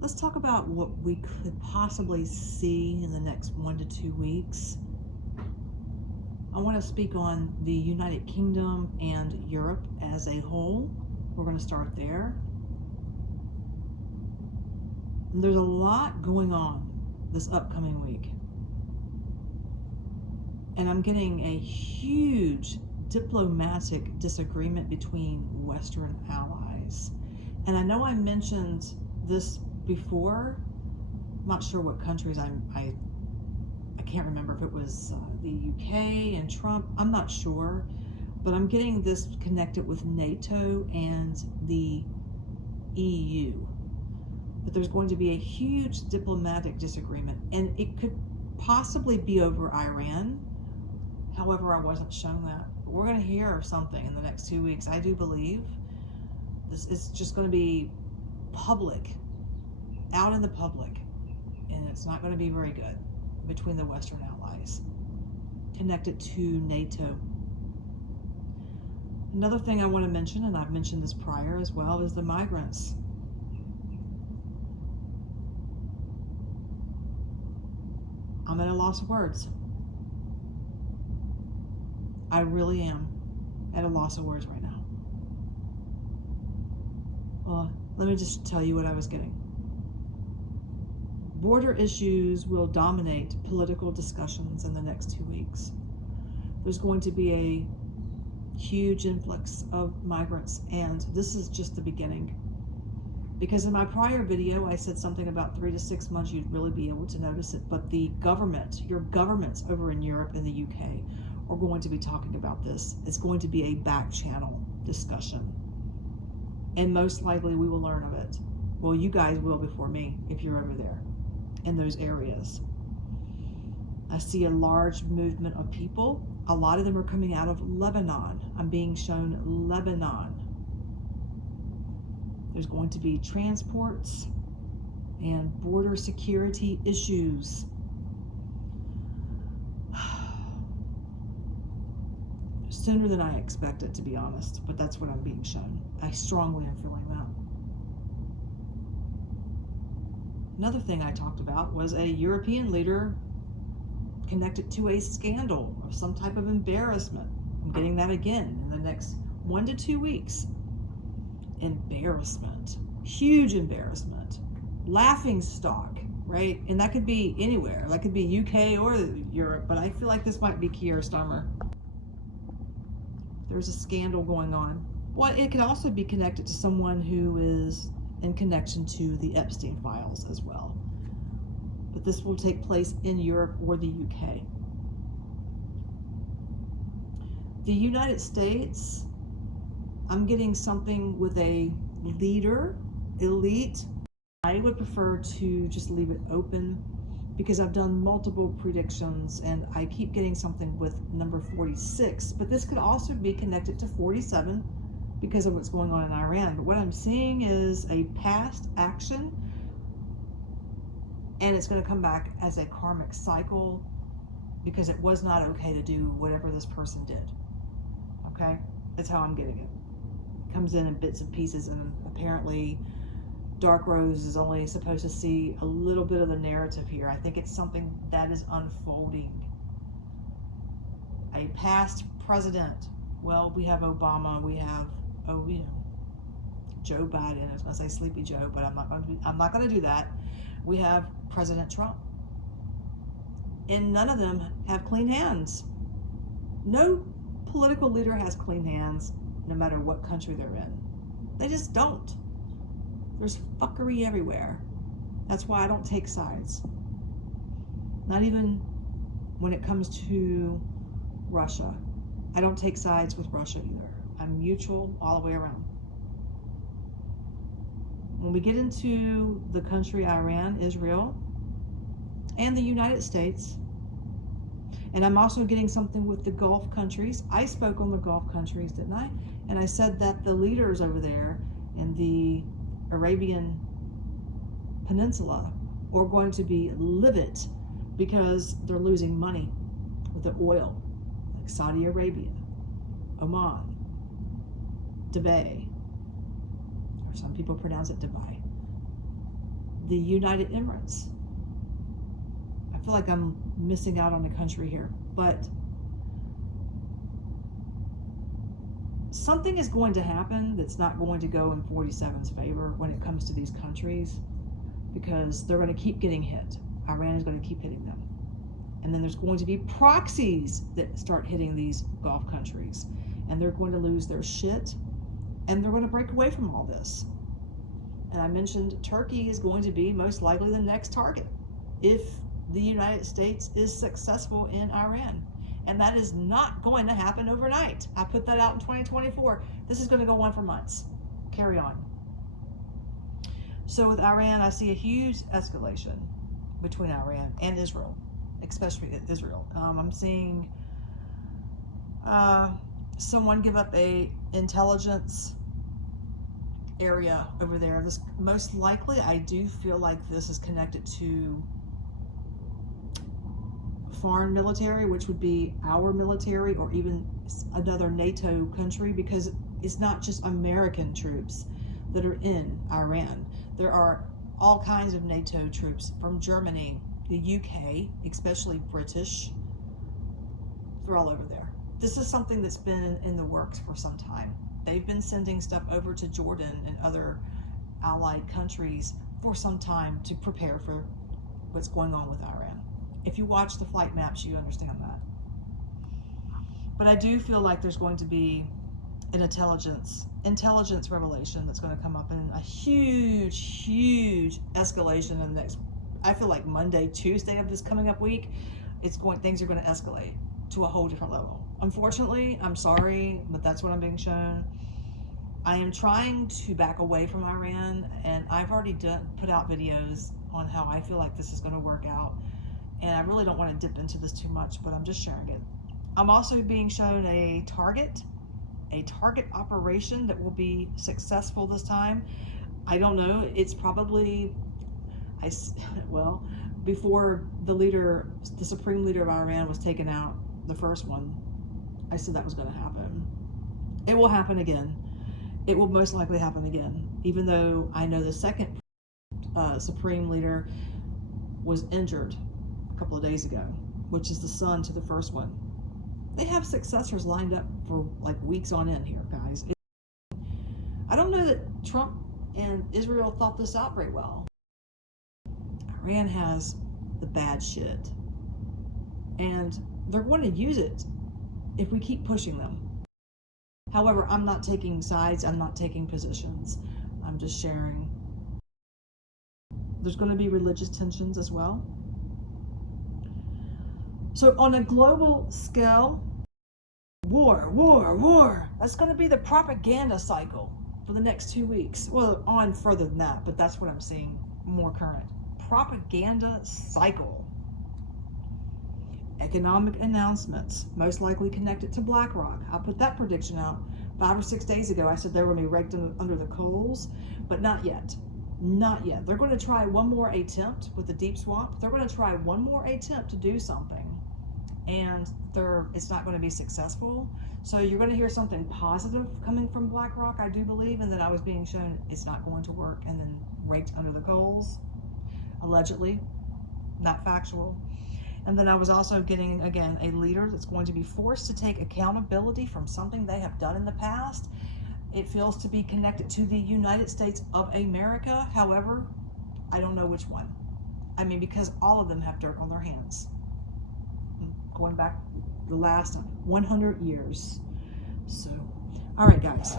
Let's talk about what we could possibly see in the next 1 to 2 weeks. I want to speak on the United Kingdom and Europe as a whole. We're going to start there. There's a lot going on this upcoming week. And I'm getting a huge diplomatic disagreement between Western allies. And I know I mentioned this before. I'm not sure what countries I can't remember if it was the UK and Trump. I'm not sure. But I'm getting this connected with NATO and the EU. But there's going to be a huge diplomatic disagreement, and it could possibly be over Iran. However, I wasn't shown that. But we're going to hear something in the next 2 weeks. I do believe this is just going to be public, out in the public, and it's not going to be very good between the Western allies connected to NATO. Another thing I want to mention, and I've mentioned this prior as well, is the migrants. I'm at a loss of words. I really am at a loss of words right now. Well, let me just tell you what I was getting. Border issues will dominate political discussions in the next 2 weeks. There's going to be a huge influx of migrants, and this is just the beginning. Because in my prior video, I said something about 3 to 6 months you'd really be able to notice it, but the government, your governments over in Europe and the UK are going to be talking about this. It's going to be a back channel discussion. And most likely we will learn of it. Well, you guys will before me if you're over there in those areas. I see a large movement of people. A lot of them are coming out of Lebanon. I'm being shown Lebanon. There's going to be transports and border security issues. Sooner than I expected, to be honest, but that's what I'm being shown. I strongly am feeling that. Another thing I talked about was a European leader connected to a scandal of some type of embarrassment. I'm getting that again in the next 1 to 2 weeks. Embarrassment, huge embarrassment, laughing stock, right? And that could be anywhere. That could be UK or Europe, but I feel like this might be Keir Starmer. There's a scandal going on. Well, it could also be connected to someone who is in connection to the Epstein files as well. But this will take place in Europe or the UK. The United States, I'm getting something with a leader, elite. I would prefer to just leave it open because I've done multiple predictions and I keep getting something with number 46, but this could also be connected to 47 because of what's going on in Iran. But what I'm seeing is a past action, and it's going to come back as a karmic cycle because it was not okay to do whatever this person did. Okay? That's how I'm getting it. It comes in bits and pieces, and apparently Dark Rose is only supposed to see a little bit of the narrative here. I think it's something that is unfolding. A past president. Well, we have Obama, we have Joe Biden. I was going to say Sleepy Joe, but I'm not going to do that. We have President Trump. And none of them have clean hands. No political leader has clean hands, no matter what country they're in. They just don't. There's fuckery everywhere. That's why I don't take sides. Not even when it comes to Russia. I don't take sides with Russia either. I'm neutral all the way around. When we get into the country Iran, Israel, and the United States, and I'm also getting something with the Gulf countries. I spoke on the Gulf countries, didn't I? And I said that the leaders over there in the Arabian Peninsula are going to be livid because they're losing money with the oil, like Saudi Arabia, Oman, Dubai, or some people pronounce it Dubai. the United Emirates. I feel like I'm missing out on a country here, but something is going to happen that's not going to go in 47's favor when it comes to these countries, because they're going to keep getting hit. Iran is going to keep hitting them. And then there's going to be proxies that start hitting these Gulf countries, and they're going to lose their shit, and they're going to break away from all this. And I mentioned Turkey is going to be most likely the next target if the United States is successful in Iran. And that is not going to happen overnight. I put that out in 2024. This is going to go on for months. Carry on. So with Iran, I see a huge escalation between Iran and Israel, especially Israel. I'm seeing someone give up a intelligence area over there. This most likely, I do feel like this is connected to foreign military, which would be our military or even another NATO country, because it's not just American troops that are in Iran. There are all kinds of NATO troops from Germany, the UK, especially British. They're all over there. This is something that's been in the works for some time. They've been sending stuff over to Jordan and other allied countries for some time to prepare for what's going on with Iran. If you watch the flight maps, you understand that. But I do feel like there's going to be an intelligence revelation that's going to come up, in a huge escalation in the next, I feel like Monday, Tuesday of this coming up week. Things are going to escalate to a whole different level. Unfortunately, I'm sorry, but that's what I'm being shown. I am trying to back away from Iran, and I've already put out videos on how I feel like this is going to work out. And I really don't want to dip into this too much, but I'm just sharing it. I'm also being shown a target operation that will be successful this time. I don't know. It's probably, before the supreme leader of Iran was taken out, the first one, I said that was going to happen. It will happen again. It will most likely happen again, even though I know the second supreme leader was injured a couple of days ago, which is the son to the first one. They have successors lined up for like weeks on end here, guys. I don't know that Trump and Israel thought this out very well. Iran has the bad shit, and they're going to use it if we keep pushing them. However, I'm not taking sides. I'm not taking positions. I'm just sharing. There's going to be religious tensions as well. So on a global scale, war. That's going to be the propaganda cycle for the next 2 weeks. Well, on further than that, but that's what I'm seeing more current. Propaganda cycle. Economic announcements, most likely connected to BlackRock. I put that prediction out 5 or 6 days ago. I said they were going to be raked under the coals, but not yet. Not yet. They're going to try one more attempt with the deep swamp. They're going to try one more attempt to do something, and it's not going to be successful. So you're going to hear something positive coming from BlackRock, I do believe, and then I was being shown it's not going to work and then raked under the coals, allegedly, not factual. And then I was also getting, again, a leader that's going to be forced to take accountability from something they have done in the past. It feels to be connected to the United States of America. However, I don't know which one. I mean, because all of them have dirt on their hands. Going back the last 100 years. So, all right, guys.